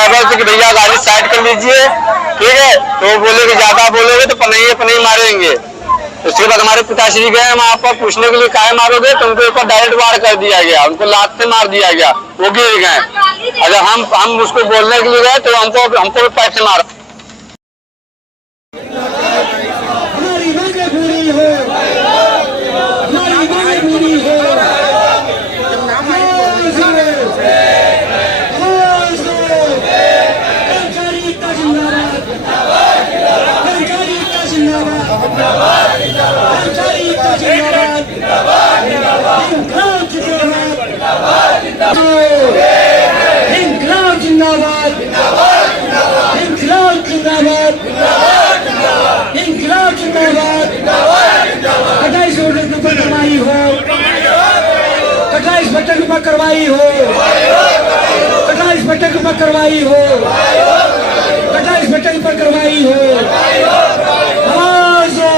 Driver से कि भैया गाड़ी साइड कर लीजिए, ठीक है। तो वो बोले कि ज्यादा बोलोगे तो पनई मारेंगे। उसके बाद हमारे पिताश्री गए वहां पर पूछने के लिए काहे मारोगे, तो उनको एक बार डायरेक्ट वार कर दिया गया, उनको लात से मार दिया गया, वो गिर गए। अगर हम उसको बोलने के लिए गए तो हमको पैर से मारा। करवाई हो, 28 बटन पर करवाई हो, 28 बटन पर करवाई हो। आवाज दो,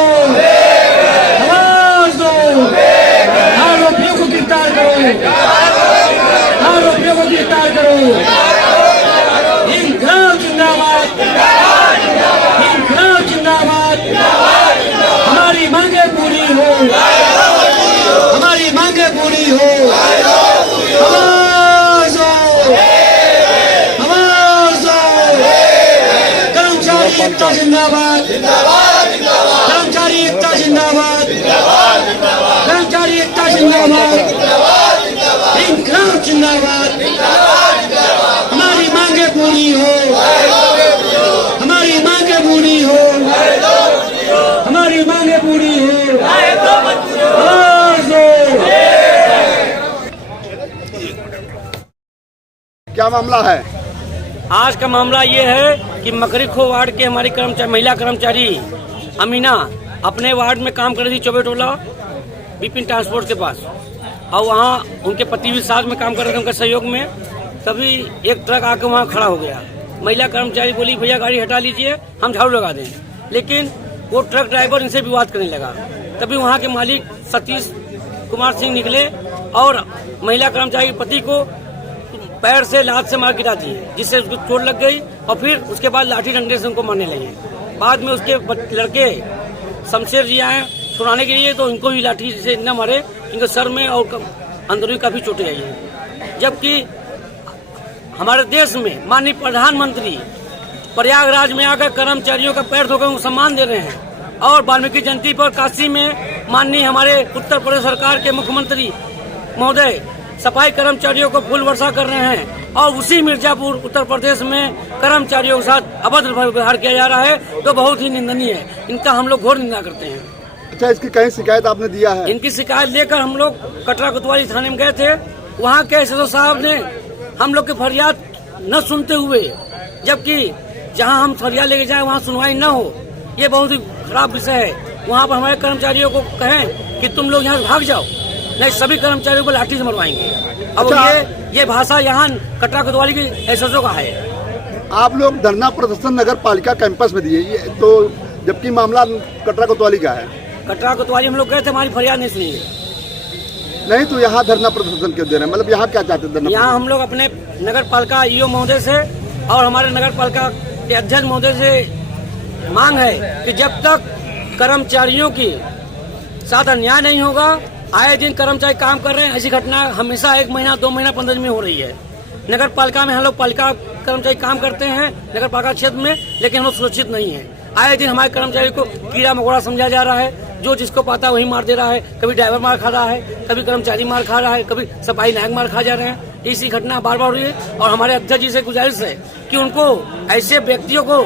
आवाज दो, आरोपियों को गिरफ्तार करो, आरोपियों को गिरफ्तार करो। इंकलाब जिंदाबाद, इंकलाब जिंदाबाद। हमारी मांगे पूरी हो, हमारी मांगे पूरी हो। कर्मचारी एकता जिंदाबाद, कर्मचारी एकता जिंदाबाद, कर्मचारी एकता जिंदाबाद, इंकलाब जिंदाबाद। हमारी मांगे पूरी हो, हमारी मांगे पूरी हो, हमारी मांगे पूरी हो। क्या मामला है? आज का मामला ये है कि मकरी खो वार्ड के हमारी महिला कर्मचारी अमीना अपने वार्ड में काम कर रही थी, चौबे टोला बिपिन ट्रांसपोर्ट के पास, और वहाँ उनके पति भी साथ में काम कर रहे थे उनके सहयोग में। तभी एक ट्रक आकर वहाँ खड़ा हो गया। महिला कर्मचारी बोली भैया गाड़ी हटा लीजिए, हम झाड़ू लगा दें, लेकिन वो ट्रक ड्राइवर इनसे विवाद करने लगा। तभी वहाँ के मालिक सतीश कुमार सिंह निकले और महिला कर्मचारी के पति को पैर से लात से मार गिरा दी, जिससे उसको चोट लग गई और फिर उसके बाद लाठी डंडे से उनको मारने लगे। बाद में उसके लड़के शमशेर जी आए छुड़ाने के लिए, तो इनको भी लाठी से न मारे, इनको सर में और अंदरूनी काफी चोटें आई हैं। जबकि हमारे देश में माननीय प्रधानमंत्री प्रयागराज में आकर कर्मचारियों का पैर धोकर सम्मान दे रहे हैं, और वाल्मीकि जयंती पर काशी में माननीय हमारे उत्तर प्रदेश सरकार के मुख्यमंत्री महोदय सफाई कर्मचारियों को फूल वर्षा कर रहे हैं, और उसी मिर्जापुर उत्तर प्रदेश में कर्मचारियों के साथ अभद्र व्यवहार किया जा रहा है, तो बहुत ही निंदनीय है। इनका हम लोग घोर निंदा करते हैं। अच्छा, इसकी कहीं शिकायत आपने दिया है? इनकी शिकायत लेकर हम लोग कटरा कोतवाली थाने में गए थे। वहाँ के एसएसओ साहब ने हम लोग की फरियाद न सुनते हुए, जबकि जहाँ हम फरियाद लेके जाए वहाँ सुनवाई न हो, ये बहुत ही खराब विषय है। वहाँ पर हमारे कर्मचारियों को कहें कि तुम लोग यहाँ से भाग जाओ, नहीं सभी कर्मचारियों को लाठी से मरवाएंगे। अब अच्छा, ये भाषा यहाँ कटरा कोतवाली की एसएसओ का है। आप लोग धरना प्रदर्शन नगर पालिका कैंपस में दिए, तो जबकि मामला कटरा कोतवाली का है। कटरा कोतवाली हम लोग गए थे, हमारी फरियाद नहीं सुनी। नहीं तो यहाँ धरना प्रदर्शन क्यों दे रहे हैं? मतलब यहाँ क्या चाहते हैं? यहाँ हम लोग अपने नगर पालिका ईओ महोदय से और हमारे नगर पालिका के अध्यक्ष महोदय से मांग है कि जब तक कर्मचारियों की साथ अन्याय नहीं होगा, आए दिन कर्मचारी काम कर रहे हैं, ऐसी घटना हमेशा 1 महीना 2 महीना 15 दिन में हो रही है। नगर पालिका में हम लोग पालिका कर्मचारी काम करते हैं नगर पालिका क्षेत्र में, लेकिन हम लोग सुरक्षित नहीं है। आए दिन हमारे कर्मचारी को कीड़ा मकोड़ा समझा जा रहा है, जो जिसको पता है वही मार दे रहा है। कभी ड्राइवर मार खा रहा है, कभी कर्मचारी मार खा रहा है, कभी सफाई नायक मार खा जा रहे हैं। इसी घटना बार बार हो रही है, और हमारे अध्यक्ष जी से गुजारिश है कि उनको ऐसे व्यक्तियों को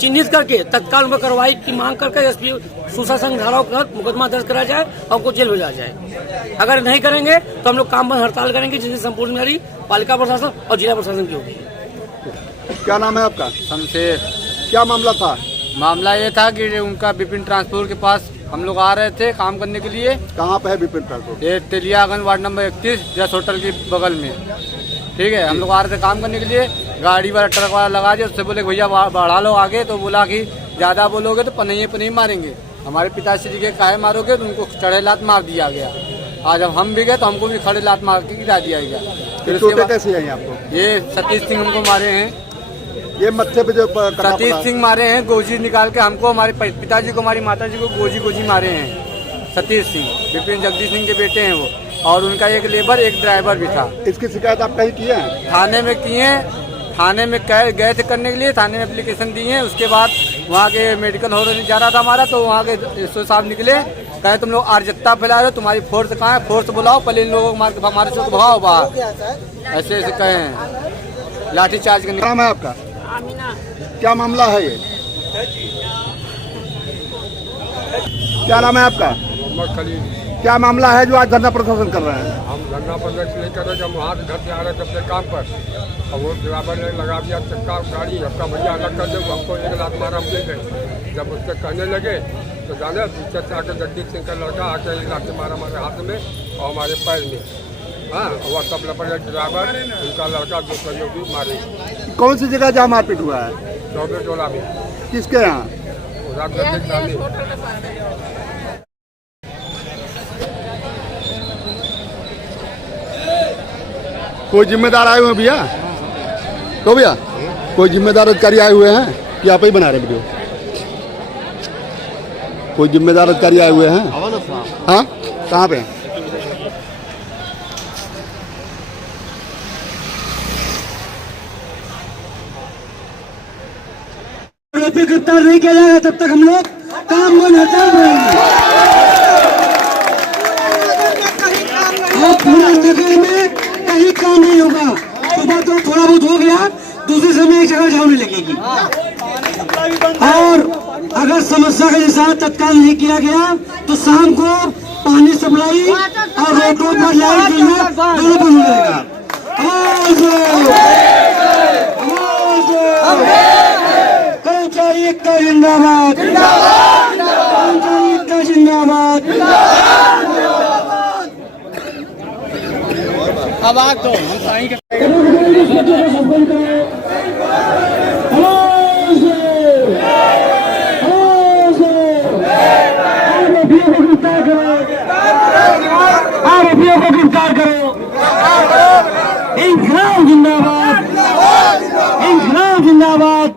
चिन्हित करके तत्काल उनको कार्रवाई की मांग करके एसपी सुशासन धाराओं के तहत मुकदमा दर्ज करा जाए और उनको जेल भेजा जाए। अगर नहीं करेंगे तो हम लोग काम बंद हड़ताल करेंगे, जिसकी संपूर्ण जिम्मेदारी पालिका प्रशासन और जिला प्रशासन की होगी। क्या नाम है आपका? शमशेर। क्या मामला था? मामला ये था कि उनका बिपिन ट्रांसपोर्ट के पास हम लोग आ रहे थे काम करने के लिए। कहाँ पे है बिपिन ट्रांसपोर्ट? ये तेलियागंज वार्ड नंबर 31 जस होटल के बगल में, ठीक है। हम लोग आ रहे थे काम करने के लिए, गाड़ी वाला ट्रक वाला लगा दिया, उससे बोले भैया बढ़ा लो आगे, तो बोला कि ज्यादा बोलोगे तो पनई मारेंगे। हमारे पिताश्री के काहे मारोगे, तो उनको चढ़े लात मार दिया गया। आज जब हम भी गए तो हमको भी खड़े लात मार के गिरा दिया गया। फिर चोटें कैसी आई आपको? ये सतीश सिंह हमको मारे हैं, ये मत्थे पे जो कटा सतीश पड़ा। सिंह मारे हैं गोजी निकाल के, हमको हमारे पिताजी को हमारी माताजी को गोजी मारे हैं। सतीश सिंह विपिन जगदीश सिंह के बेटे हैं वो, और उनका एक लेबर एक ड्राइवर भी था। इसकी शिकायत आप कहीं किए हैं? थाने में किए, थाने में गए थे करने के लिए, थाने में एप्लीकेशन दी है। उसके बाद वहाँ के मेडिकल होने जा रहा था हमारा, तो वहाँ के एसओ साहब निकले, कहे तुम लोग अराजकता फैला रहे हो, तुम्हारी फोर्स कहाँ है, फोर्स बुलाओ, पहले इन लोगों को मार के हमारे से भगाओ बाहर, ऐसे ऐसे कहे हैं, लाठी चार्ज करने। नाम है आपका? क्या मामला है ये? क्या नाम है आपका? मोहम्मद खलील। क्या मामला है जो आज धरना प्रदर्शन कर रहे हैं? हम धरना प्रदर्शन नहीं कर रहे, जब वहाँ से घर से आ रहे थे अपने काम पर, और वो ड्राइवर ने लगा दिया चक्का गाड़ी, आपका भैया अलग कर दे, हमको एक लात मारा, हम ले गए। जब उससे कहने लगे तो जाने पीछे से आकर जगदीश सिंह का लड़का आकर एक लात मारा हमारे हाथ में और हमारे पैर में। हाँ, वह सब लपड़े ड्राइवर, उनका लड़का जो सहयोगी मारे। कौन सी जगह जहाँ मारपीट हुआ है? चौबे टोला में। किसके यहाँ? राजनीतिक सामने। कोई जिम्मेदार आए हुए हैं भैया? तो भैया कोई जिम्मेदार अधिकारी आए हुए हैं कि आप ही बना रहे वीडियो? कोई जिम्मेदार अधिकारी आए हुए हैं? हाँ, कहाँ पे? गिरफ्तार नहीं किया जाएगा तब तक हम लोग काम बंद हड़ताल करेंगे। पूरा नगर में कहीं काम नहीं होगा। सुबह तो थोड़ा बहुत हो गया, दूसरे समय एक जगह जाने लगेगी। और अगर समस्या का निशान तत्काल नहीं किया गया तो शाम को पानी सप्लाई और रोडों पर लाइट जलना दोनों बंद हो जाएगा। कर्मचारी एकता जिंदाबाद, कर्मचारी एकता जिंदाबाद। आवाज दो, हम साईं के आरोपियों को गिरफ्तार करो। इंकलाब जिंदाबाद, इंकलाब जिंदाबाद।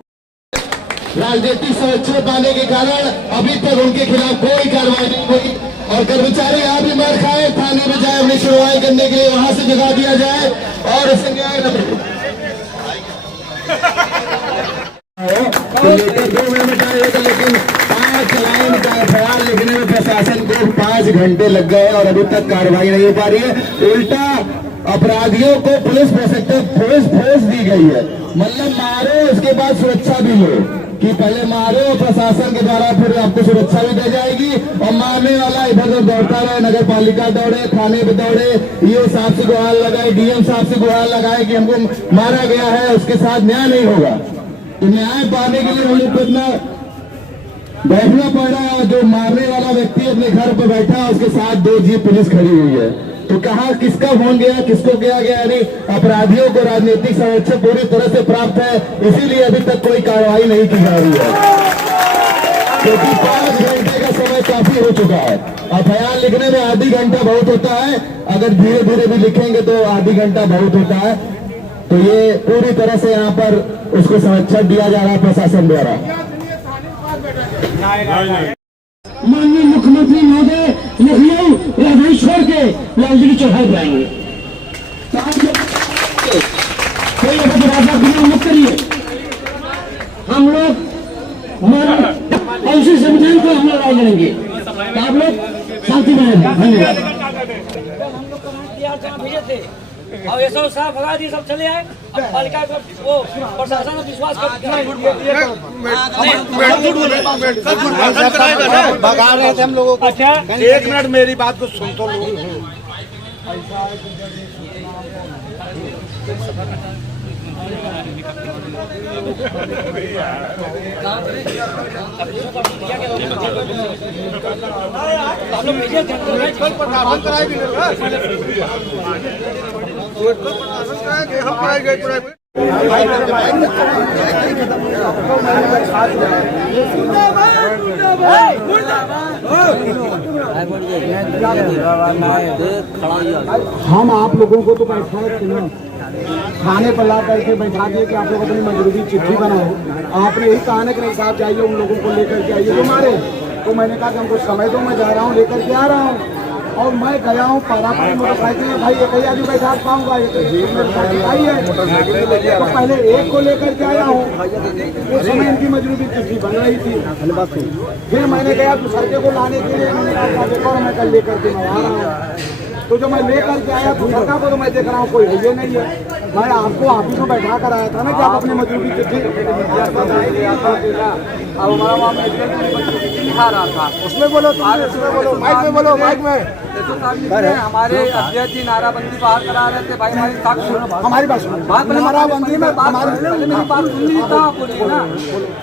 राजनीतिक सुरक्षा पाने के कारण अभी तक उनके खिलाफ कोई कार्रवाई नहीं हुई, और कर्मचारी यहाँ भी मार खाए, थाने में जाए अपनी सुनवाई करने के लिए, वहां से जगा दिया जाए और इसे न्याय लेकर 2 मिनट में लेकिन 5 लाइन का बयान लिखने में प्रशासन को 5 घंटे लग गए और अभी तक कार्रवाई नहीं हो पा रही है। उल्टा अपराधियों को पुलिस फोर्स दी गई है, मतलब मारो उसके बाद सुरक्षा भी लो, कि पहले मारो प्रशासन के द्वारा, फिर आपको सुरक्षा भी दी जाएगी, और मारने वाला इधर उधर दौड़ता रहे, नगर पालिका दौड़े, थाने पे दौड़े, ईओ साहब से गुहार लगाए, डीएम साहब से गुहार लगाए कि हमको मारा गया है, उसके साथ न्याय नहीं होगा। तो न्याय पाने के लिए हम लोग को इतना बैठना पड़ रहा है। जो मारने वाला व्यक्ति अपने घर पर बैठा, उसके साथ 2 जीप पुलिस खड़ी हुई है, तो कहाँ किसका फोन गया, किसको किया गया? यानी अपराधियों को राजनीतिक संरक्षण पूरी तरह से प्राप्त है, इसीलिए अभी तक कोई कार्रवाई नहीं की जा रही है, क्योंकि 5 घंटे का समय काफी हो चुका है। एफआईआर लिखने में आधी घंटा बहुत होता है, अगर धीरे धीरे भी लिखेंगे तो आधी घंटा बहुत होता है। तो ये पूरी तरह से यहाँ पर उसको संरक्षण दिया जा रहा है प्रशासन द्वारा। माननीय मुख्यमंत्री महोदय लखनऊ राजधानी छोड़ के लालजी की चौहान जाएंगे। कोई अगर मत करिए, हम लोग उसी संविधान को हम लड़ाई लड़ेंगे, आप लोग शांति बने। धन्यवाद। भेजे थे और ये सब साहब भगा दिए, सब चले आए। अब पालिका का वो प्रशासन को विश्वास भगा रहे थे हम लोगों को। अच्छा 1 मिनट मेरी बात को सुन तो लो। हम आप लोगों को तो बैठा है थाने पर ला करके बैठा दिए कि आप लोग अपनी मजबूरी चिट्ठी बनाओ। आपने यही कहा ना कि नहीं साहब जाइए उन लोगों को लेकर के आइए जो मारे। तो मैंने कहा कि हमको समय दो, मैं जा रहा हूँ लेकर के आ रहा हूँ। और मैं गया हूँ पारापारी मोटरसाइकिल में, भाई एक ही आदमी बैठा पाऊंगा, आई है तो पहले एक को लेकर के आया हूँ। उस समय इनकी मजबूरी चिट्ठी बन रही थी। फिर मैंने गया दूसरे को लाने के लिए, मैंने कहा देखो मैं कल लेकर के मैं आ रहा हूँ। तो जो मैं लेकर के आया दूसरा को तो मैं देख रहा हूँ कोई ये नहीं है। मैं आपको ऑफिस में बैठा कर आया था ना कि आप अपनी मजदूरी चिट्ठी। अब हमारा वहाँ दिखा रहा था, उसमें बोलो माइक में बोलो माइक में। हमारे अध्यक्ष जी नाराबंदी बाहर करा रहे थे, भाई हमारी बात सुनो, नाराबंदी में मेरी बात सुन ली था, बोलिए ना।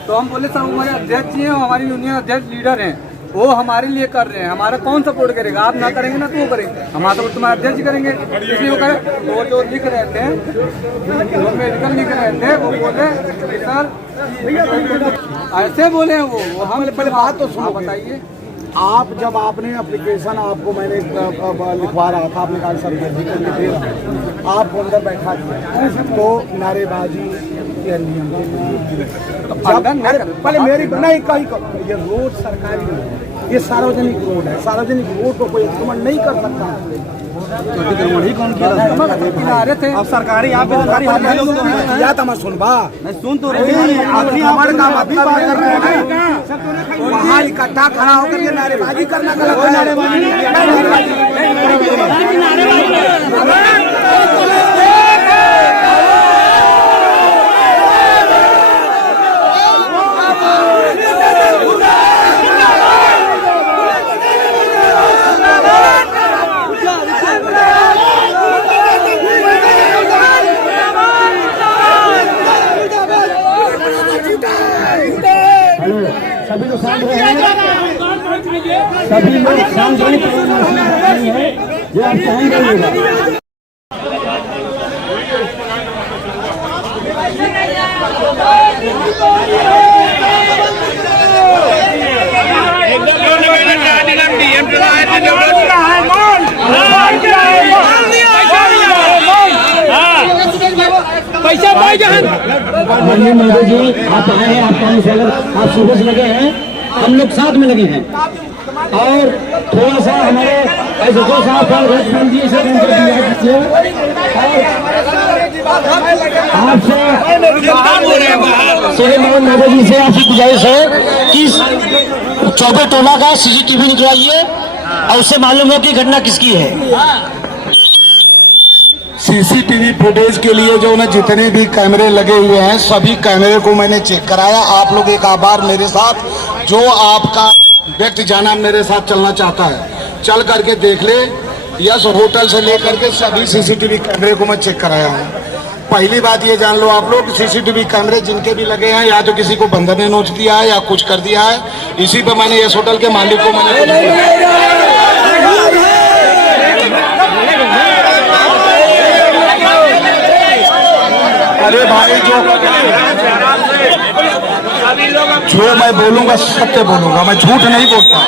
तो हम बोले सर हमारे अध्यक्ष जी हैं, हमारी यूनियन अध्यक्ष लीडर हैं, वो हमारे लिए कर रहे हैं, हमारा कौन सपोर्ट करेगा? आप ना करेंगे ना तो वो करेंगे, हमारा तो तुम्हारे अध्यक्ष करेंगे, इसलिए वो करें। वो जो लिख रहे थे, जो मेडिकल लिख रहे थे, वो बोले सर ऐसे बोले वो हम पहले बात तो सुनो, बताइए आप जब आपने एप्लीकेशन आपको मैंने लिखवा रहा था, आपने कहा सर जल्दी करके दे रहा, आप अंदर बैठा दिया तो नारेबाजी के नियम पहले मेरी नहीं कहीं ये रोड सरकारी है, ये सार्वजनिक रोड है, सार्वजनिक रोड को कोई अतिक्रमण नहीं कर सकता। अतिक्रमण ही कौन किनारे थे? अब सरकारी आप किया था, मैं सुनबा मैं सुन तो रही, हमारे काम अभी बात कर रहे हैं। वहाँ इकट्ठा खड़ा होकर के नारेबाजी करना गलत है। सभी लोग शांत रहे, सभी लोग शांत रहे, ये आप चाहेंगे। माननीय महोदय जी आप आए हैं, आप सुबह से लगे हैं, हम लोग साथ में लगे हैं। और थोड़ा सा हमारे ऐसे साहब आपसे श्री मोहन महोदय जी से आपसे गुजारिश है कि चौबे टोला का CCTV निकलवाइए और उससे मालूम हो कि घटना किसकी है। CCTV फुटेज के लिए जो ना जितने भी कैमरे लगे हुए हैं सभी कैमरे को मैंने चेक कराया। आप लोग एक बार मेरे साथ, जो आपका व्यक्ति जाना मेरे साथ चलना चाहता है चल करके देख ले। यस होटल से लेकर के सभी CCTV कैमरे को मैं चेक कराया हूँ। पहली बात ये जान लो आप लोग, CCTV कैमरे जिनके भी लगे हैं या तो किसी को बंदर ने नोच दिया है या कुछ कर दिया है। इसी पर मैंने यस होटल के मालिक को मैंने अरे भाई जो मैं बोलूंगा सत्य बोलूंगा, मैं झूठ नहीं बोलता।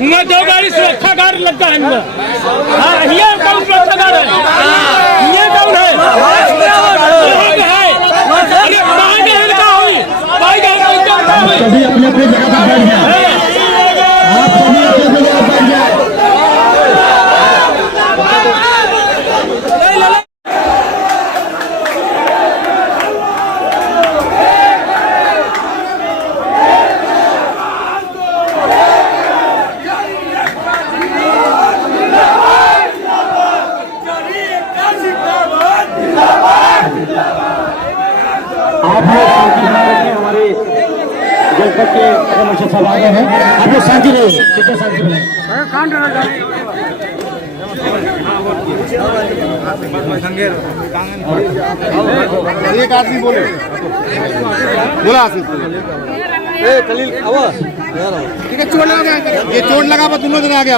मैं दो गाड़ी सुरक्षा गार्ड लगता है, ये कौन सुरक्षा गार्ड है? ये कौन है? सभी अपने अपने जगह पर बैठ जाए, आप सभी अपने जगह पर बैठ जाए। हमारे जनपद के सभा हैं, आप लोग शांति रहे, शांति रहे। एक आदमी बोले बोला आशीष खलील ठीक है चोट लगा ये चोट लगा दोनों दिन आ गया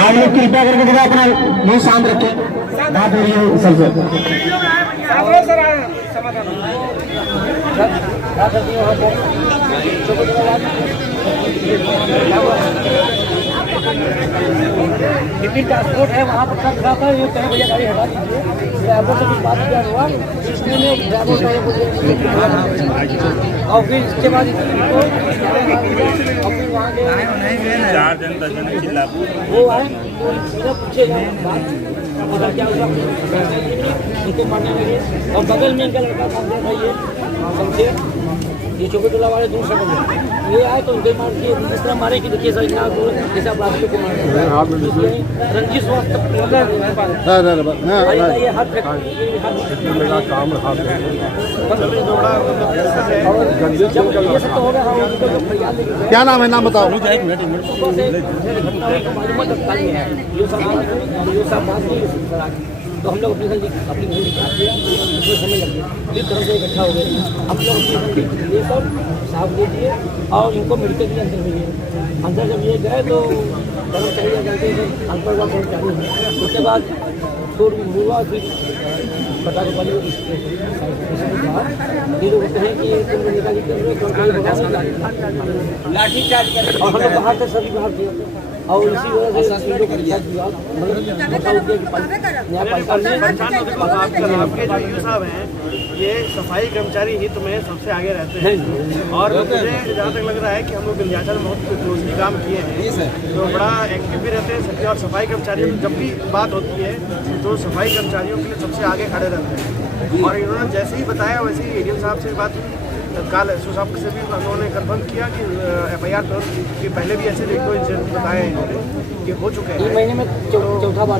आप लोग कृपया करके जरा अपना मुंह शांत रखें, बात हो रही है सबसे। विपिन ट्रांसपोर्ट है वहाँ पर ट्रक खड़ा था, ये कहे भैया गाड़ी हटा दीजिए, ड्राइवर से कुछ बात क्या हुआ, इसने ड्राइवर का ये मुझे और फिर इसके बाद वो आए तो पूछे बात उधर क्या हुआ, उनको मारने लगे और बगल में इनका लड़का था ये समझे, ये चौकीटोला वाले दूर से ये आए तो उनके मार दिए, इस तरह मारे कि देखिए सर इतना जैसे अपराधियों को मारे रंजिश ये हाथ क्या नाम है, नाम बताओ। तो हम लोग अपनी घर निकाल दिया, उसमें समय लग गया, इस तरह से इकट्ठा हो गए। हम लोग ये सब साफ दे दिए और इनको मेडिकल के अंदर भेजिए। अंदर जब ये गए तो कर्मचारी अनपढ़ हुआ कर्मचारी है, उसके बाद शोर हुआ, फिर पटाखे वाली ये लोग कहते हैं कि लाठी चार्ज कर और हम लोग बाहर से सभी बाहर किए और इसी वजह से आपके जो यू साहब हैं ये सफाई कर्मचारी हित में सबसे आगे रहते हैं और मुझे जहाँ तक लग रहा है कि हम लोग विंध्याचल में बहुत क्लोजली काम किए हैं तो बड़ा एक्टिव भी रहते हैं सबके और सफाई कर्मचारियों की जब भी बात होती है तो सफाई कर्मचारियों के लिए सबसे आगे खड़े रहते हैं और इन्होंने जैसे ही बताया वैसे ही एडीएम साहब से बात हुई, तत्काल एसओ साहब से भी उन्होंने कंफर्म किया कि एफआईआर तो कि पहले भी ऐसे एक दो इंसिडेंट बताए हैं इन्होंने कि हो चुके हैं। महीने में चौथा बार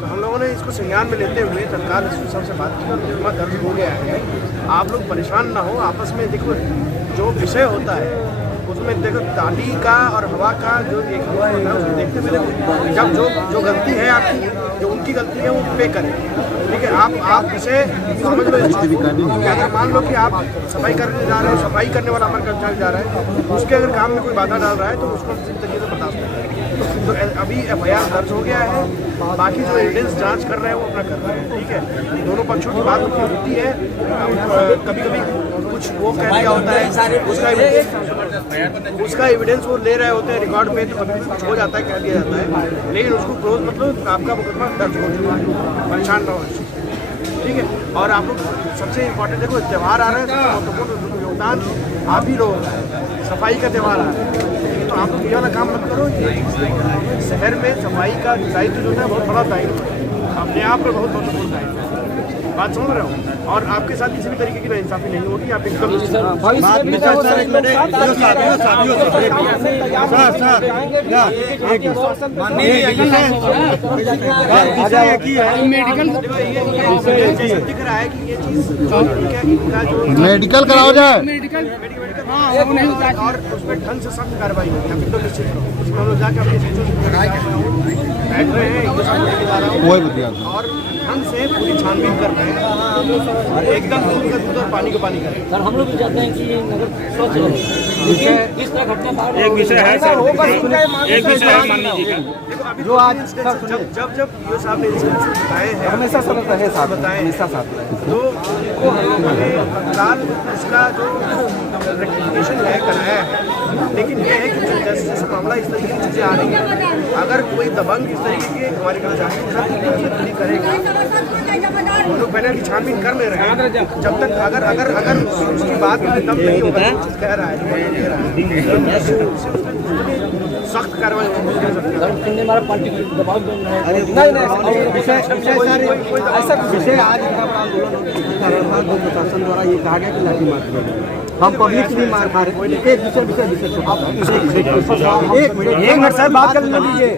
तो हम लोगों ने इसको संज्ञान में लेते हुए तत्काल एसओ साहब से बात की और मुकदमा दर्ज हो गया है। आप लोग परेशान ना हो, आपस में देखो जो विषय होता है उसमें देखो ताली का और हवा का जो एक होता है उसको देखते हुए जब जो गलती है आपकी, जो उनकी गलती है वो पे करें, ठीक है। आप इसे समझ लो कि अगर मान लो कि आप सफाई करने जा रहे हो, सफाई करने वाला हमारा कर्मचारी जा रहा है, उसके अगर काम में कोई बाधा डाल रहा है तो उसको किसी तरीके से बर्दाश्त करें। तो अभी एफआईआर दर्ज हो गया है, बाकी जो एविडेंस जांच कर रहे हैं वो अपना कर रहे हैं, ठीक है। दोनों पक्षों की बात होती है, कभी कभी कुछ वो कह दिया होता है, उसका एविडेंस वो ले रहे होते हैं रिकॉर्ड पे, तो कभी कुछ हो जाता है, कह दिया जाता है, लेकिन उसको क्लोज मतलब आपका मुकदमा दर्ज हो चुका है, परेशान ना हो, ठीक है। और आप लोग सबसे इम्पोर्टेंट देखो त्यौहार आ रहे हैं तो महत्वपूर्ण योगदान आप ही लोग, सफाई का त्यौहार आ रहा है तो आप लोग ये वाला काम मत करो। शहर में सफाई का दायित्व जो है बहुत बड़ा दायित्व है, अपने आप में बहुत महत्वपूर्ण दायित्व है, बात समझ रहे हो। और आपके साथ किसी भी तरीके की नाइंसाफी नहीं होगी, आप एकदम दिख रहा है कि ये चीज मेडिकल कराओ जाए और उसमें ढंग से सख्त कार्रवाई होगी, आप एकदम निश्चित रहो। उसमें हम लोग जाकर अपनी चीजों से बैठ रहे हैं और ढंग से पूरी छानबीन कर रहे हैं, एकदम दूध का दूध और पानी का पानी करें। सर हम लोग भी चाहते हैं कि ये नगर स्वच्छ रहे, लेकिन इस तरह घटना एक विषय है सर, एक विषय है मान लीजिए जो आज जब ये साहब ने बताए हैं, हमेशा बताए हमेशा साथ, तो उनको हम लोगों ने तत्काल उसका जो रेक्टिफिकेशन है कराया है। लेकिन ये है कि जैसे जैसे मामला इस तरीके की चीज़ें आ रही हैं, अगर कोई दबंग इस तरीके के हमारे कर्मचारी के साथ करेगा, हम लोग पहले की छानबीन कर ले रहे हैं, जब तक अगर उसकी बात में दम नहीं होगा, कह रहा है सख्त कार्रवाई होगी। हमारा पार्टी दबाव नहीं ऐसा विषय आज आंदोलन साथ जो प्रशासन द्वारा ये कहा गया कि लाठी मार किया गया, हम पब्लिक की भी मार खा रहे हैं। एक मिनट सर, बात कर लीजिए।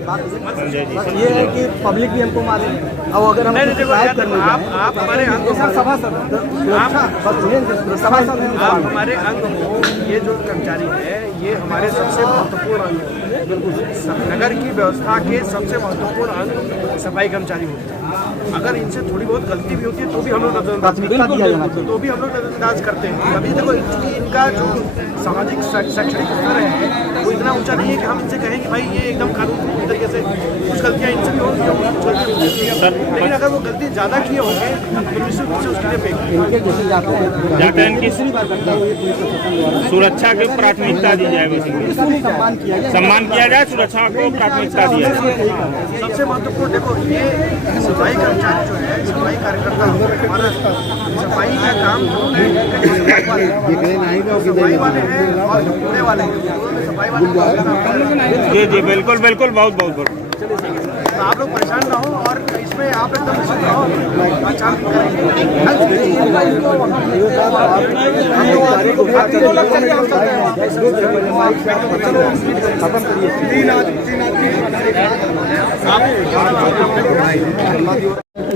ये है कि पब्लिक भी हमको मारे, और अगर हम आप हमारे अंग हमारे अंग हो, ये जो कर्मचारी है ये हमारे सबसे महत्वपूर्ण अंग है। नगर की व्यवस्था के सबसे महत्वपूर्ण अंग सफाई कर्मचारी होते हैं। अगर इनसे थोड़ी बहुत गलती भी होती है तो भी हम लोग नजरअंदाज करते हैं। अभी देखो इनका जो सामाजिक शैक्षणिक स्तर है वो इतना ऊंचा नहीं है कि हम इनसे कहें कि भाई ये एकदम कानून तरीके से, कुछ गलतियाँ इनसे भी होंगी, लेकिन अगर वो गलती ज़्यादा किए होंगे तो निश्चित रूप से उसके लिए जाते इनकी सुरक्षा को प्राथमिकता दी जाए, सम्मान किया जाए, सुरक्षा को प्राथमिकता दी जाए। सबसे महत्वपूर्ण देखो ये सफाई कर्मचारी जो है, सफाई कार्यकर्ता हमारा सफाई का काम सफाई वाले हैं और कूड़े वाले हैं, सफाई वाले। जी जी बिल्कुल बिल्कुल, बहुत बहुत बहुत। तो आप लोग परेशान ना हो और इसमें आप एकदम निश्चित रहो, पहचान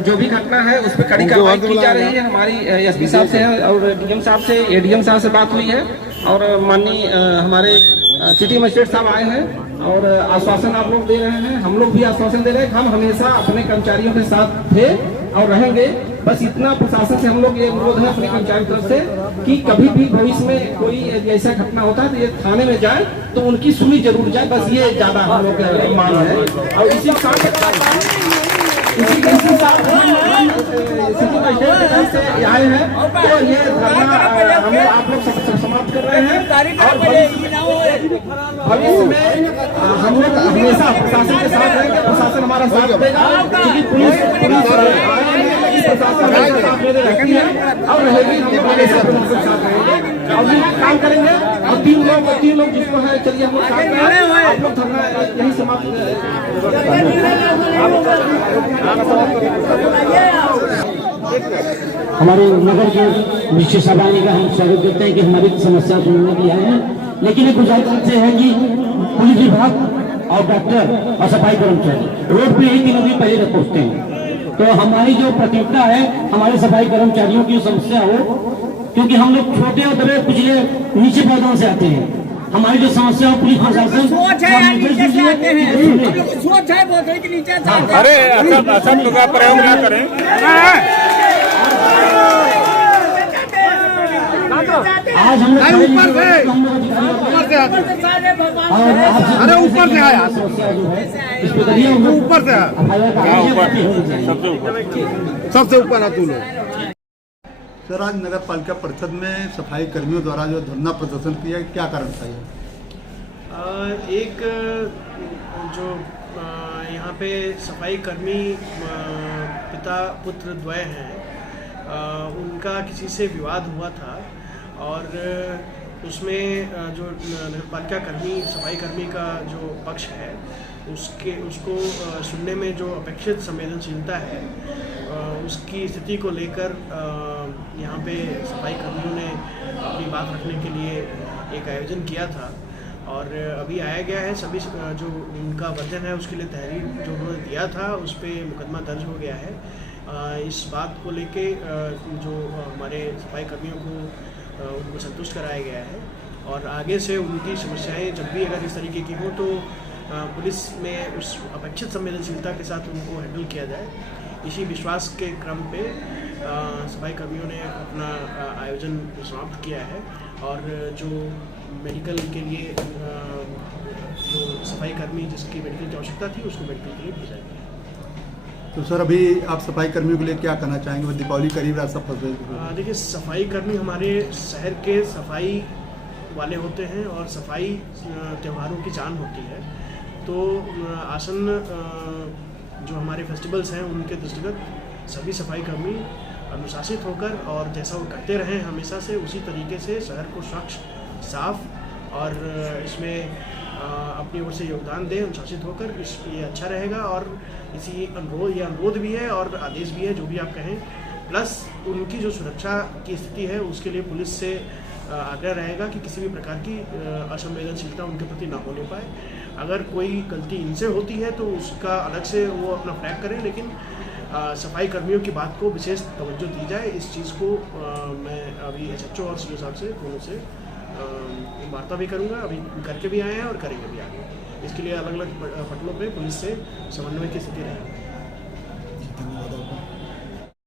जो भी घटना है उस पर कड़ी कार्रवाई की जा रही है। हमारी एसपी साहब से और डीएम साहब से, एडीएम साहब से बात हुई है और माननीय हमारे सिटी मजिस्ट्रेट साहब आए हैं और आश्वासन आप लोग दे रहे हैं, हम लोग भी आश्वासन दे रहे हैं। हम हमेशा अपने कर्मचारियों के साथ थे और रहेंगे। बस इतना प्रशासन से हम लोग ये अनुरोध है अपने कर्मचारियों की तरफ से कि कभी भी भविष्य में कोई ऐसा घटना होता है तो ये थाने में जाए तो उनकी सुनी जरूर जाए, बस ये ज्यादा हम लोग की मांग है। और इसी आए हैं तो ये धरना हम आप लोग समाप्त कर रहे हैं और भविष्य में हम लोग हमेशा प्रशासन के साथ रहेंगे, प्रशासन हमारा साथ देगा, क्योंकि पुलिस प्रशासन हमारे साथ रहती है और रहेगी, हम हमेशा साथ रहेंगे और काम करेंगे। और तीन लोग जिसको है, चलिए हम लोग साथ में आप लोग धरना यही समाप्त। हमारे नगर के निश्चित सभानी का हम स्वागत करते हैं कि हमारी समस्या सुनने की है, लेकिन एक गुजारिश से है कि पुलिस विभाग और डॉक्टर और सफाई कर्मचारी रोड पे ही 3 दिन पहले पहुंचते हैं, तो हमारी जो प्राथमिकता है हमारे सफाई कर्मचारियों की समस्या हो, क्योंकि हम लोग छोटे और बड़े पिछले नीचे पदों से आते हैं। हमारी जो समस्या हो पुलिस प्रशासन अरे असत्य का प्रयोग ना करें। आज हम लोग ऊपर से अरे ऊपर से आया, ऊपर से सबसे ऊपर है तू लोग। सर, आज नगर पालिका परिषद में सफाई कर्मियों द्वारा जो धरना प्रदर्शन किया, क्या कारण था ये? एक जो यहाँ पे सफाई कर्मी पिता पुत्र द्वय हैं, उनका किसी से विवाद हुआ था और उसमें जो नगरपालिका कर्मी सफाई कर्मी का जो पक्ष है उसको सुनने में जो अपेक्षित संवेदनशीलता है उसकी स्थिति को लेकर यहाँ पे सफाई कर्मियों ने अपनी बात रखने के लिए एक आयोजन किया था और अभी आया गया है। सभी जो उनका वजन है उसके लिए तहरीर जो उन्होंने दिया था उस पर मुकदमा दर्ज हो गया है। इस बात को लेके जो हमारे सफाई कर्मियों को उनको संतुष्ट कराया गया है और आगे से उनकी समस्याएं जब भी अगर इस तरीके की हो तो पुलिस में उस अपेक्षित संवेदनशीलता के साथ उनको हैंडल किया जाए। इसी विश्वास के क्रम पे सफाई कर्मियों ने अपना आयोजन समाप्त किया है और जो मेडिकल के लिए जो सफाई कर्मी जिसकी मेडिकल की आवश्यकता थी उसको मेडिकल के लिए भेजा गया। तो सर, अभी आप सफाई कर्मियों के लिए क्या कहना चाहेंगे? वो दीपावली करीब रहा, सब देखिए, सफाई कर्मी हमारे शहर के सफाई वाले होते हैं और सफाई त्योहारों की जान होती है। तो आसन जो हमारे फेस्टिवल्स हैं उनके दृष्टिगत सभी सफाई कर्मी अनुशासित होकर और जैसा वो करते रहे हमेशा से उसी तरीके से शहर को स्वच्छ, साफ और इसमें अपनी ओर से योगदान दें अनुशासित होकर। ये अच्छा रहेगा और इसी अनुरोध भी है और आदेश भी है, जो भी आप कहें प्लस उनकी जो सुरक्षा की स्थिति है उसके लिए पुलिस से आग्रह रहेगा कि किसी भी प्रकार की असंवेदनशीलता उनके प्रति ना होने पाए। अगर कोई गलती इनसे होती है तो उसका अलग से वो अपना फ्लैग करें, लेकिन सफाई कर्मियों की बात को विशेष तवज्जो दी जाए। इस चीज़ को मैं अभी SHO और CO साहब से दोनों से वार्ता भी करूंगा, अभी करके भी आए हैं और करेंगे भी आगे। इसके लिए अलग अलग पटलों पे पुलिस से समन्वय की स्थिति रहेगी। धन्यवाद आपका।